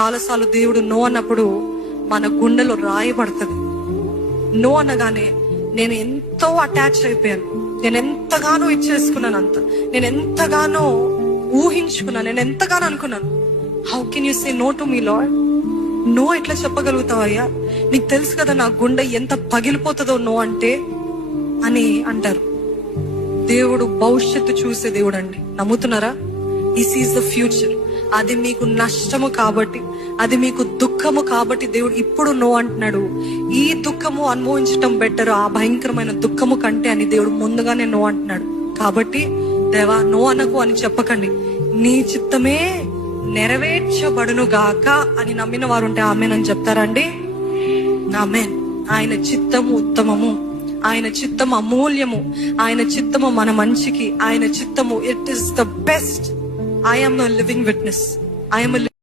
చాలాసార్లు దేవుడు నో అన్నప్పుడు మన గుండెలో రాయబడుతుంది. నో అనగానే నేను ఎంతో అటాచ్ అయిపోయాను, నేను ఎంతగానో ఇచ్చేసుకున్నాను, నేను ఎంతగానో ఊహించుకున్నాను, నేను ఎంతగానో అనుకున్నాను. How can you say no to me lord? No ఎట్లా చెప్పగలుగుతావయ్యా, నీకు తెలుసు కదా నా గుండె ఎంత పగిలిపోతుందో నో అంటే అని అంటారు. దేవుడు భవిష్యత్తు చూసే దేవుడు అండి. నమ్ముతున్నారా? He sees the future. అది మీకు నష్టము కాబట్టి, అది మీకు దుఃఖము కాబట్టి దేవుడు ఇప్పుడు నో అంటున్నాడు. ఈ దుఃఖము అనుభవించటం బెటర్ ఆ భయంకరమైన దుఃఖము కంటే అని దేవుడు ముందుగానే నో అంటున్నాడు. కాబట్టి దేవా నో అనకు అని చెప్పకండి, నీ చిత్తమే నెరవేర్చబడును గాక అని నమ్మిన వారు ఉంటే ఆమేన్ చెప్తారా అండి? ఆమేన్. ఆయన చిత్తము ఉత్తమము, ఆయన చిత్తము అమూల్యము, ఆయన చిత్తము మన మంచికి, ఆయన చిత్తము it is the best. I am a living witness. I am a